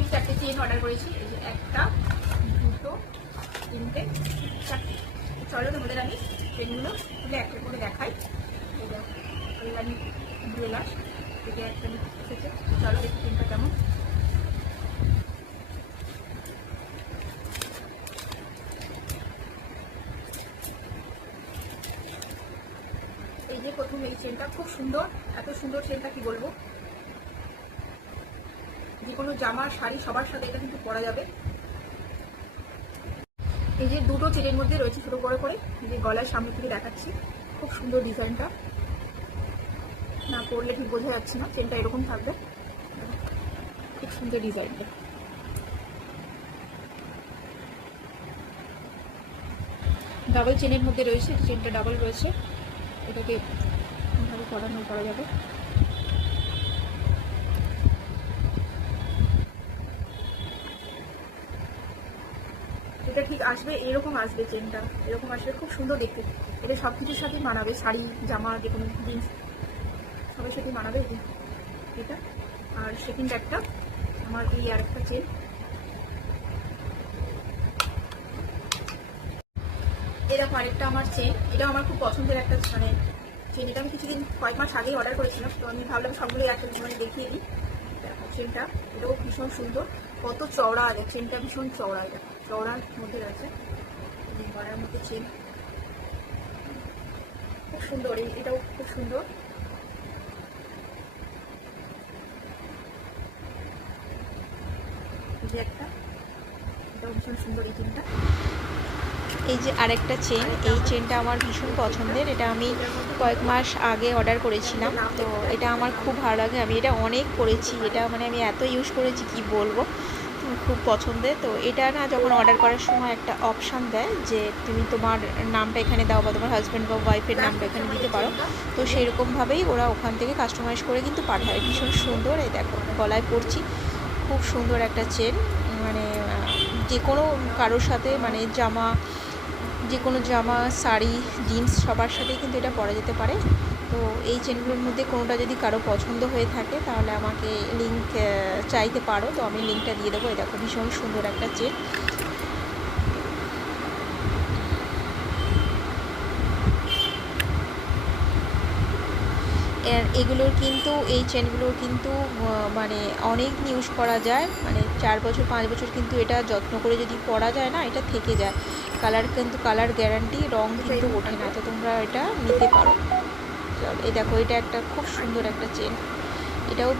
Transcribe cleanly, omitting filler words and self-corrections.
আমি 4টে chain order করেছি। এই যে 1টা 2টো 3টে 4টে। চলো তোমাদের আমি চেনগুলো খুলে একটা করে দেখাই। এই দেখো কল্যাণী জুয়েলার্স থেকে একটা এসেছে। চলো দেখি চেনটা কেমন। এই যে প্রথম এই চেনটা খুব সুন্দর, এত সুন্দর চেনটা কি বলবো। যে কোনো জামা শাড়ি সবার সাথে এটা কিন্তু পরা যাবে। এই যে দুটো চেনের মধ্যে রয়েছে ছোট বড় করে, যে গলার সামনে থেকে দেখাচ্ছি। খুব সুন্দর ডিজাইনটা, না পরলে ঠিক বোঝা যাচ্ছে না। চেনটা এরকম থাকবে, খুব সুন্দর ডিজাইনটা। ডাবল চেনের মধ্যে রয়েছে, চেনটা ডাবল রয়েছে। এটাকে ভাবে পরানো করা যাবে। এটা ঠিক আসবে, এরকম আসবে চেনটা, এরকম আসবে, খুব সুন্দর দেখতে। এটা সব কিছুর সাথেই মানাবে, শাড়ি জামা যে কোনো জিন্স সবার সাথেই মানাবে এটা। আর সেকেন্ড একটা আমার এই আর একটা চেন, এরকম আরেকটা আমার চেন। এটাও আমার খুব পছন্দের একটা মানে চেন। এটা আমি কিছুদিন কয়েক মাস আগেই অর্ডার করেছিলাম, তো আমি ভাবলাম সবগুলোই একটা মানে দেখিয়ে দিই। দেখো চেনটা, এটাও ভীষণ সুন্দর, কত চওড়া আছে চেনটা, ভীষণ চওড়া। এটা চওড়ার মধ্যে রয়েছে, গলার মধ্যে চেন, খুব সুন্দর। এটাও খুব সুন্দর। এই যে একটা, এটাও ভীষণ সুন্দর এই চেনটা। এই যে আরেকটা চেন, এই চেনটা আমার ভীষণ পছন্দের। এটা আমি কয়েক মাস আগে অর্ডার করেছিলাম, তো এটা আমার খুব ভালো লাগে। আমি এটা অনেক পরেছি, এটা মানে আমি এত ইউজ করেছি কি বলবো, খুব পছন্দের। তো এটা না যখন অর্ডার করার সময় একটা অপশান দেয় যে তুমি তোমার নামটা এখানে দাও বা তোমার হাজব্যান্ড বা ওয়াইফের নামটা এখানে দিতে পারো। তো সেরকমভাবেই ওরা ওখান থেকে কাস্টমাইজ করে কিন্তু পাঠায়। ভীষণ সুন্দর। এই দেখো গলায় পরছি, খুব সুন্দর একটা চেন। মানে যে কোনো কারোর সাথে মানে জামা, যে কোনো জামা শাড়ি জিন্স সবার সাথেই কিন্তু এটা পরা যেতে পারে। তো এই চেনগুলোর মধ্যে কোনোটা যদি কারো পছন্দ হয়ে থাকে তাহলে আমাকে লিঙ্ক চাইতে পারো, তো আমি লিঙ্কটা দিয়ে দেবো। এই দেখো ভীষণ সুন্দর একটা চেন। এগুলোর কিন্তু এই চেনগুলোর কিন্তু মানে অনেক ইউজ করা যায়, মানে 4 বছর 5 বছর কিন্তু এটা যত্ন করে যদি পরা যায় না, এটা থেকে যায়। কালার কিন্তু কালার গ্যারান্টি, রং কিন্তু ওঠে না। তো তোমরা এটা নিতে পারো। এই দেখো এটা একটা খুব সুন্দর একটা চেন, এটাও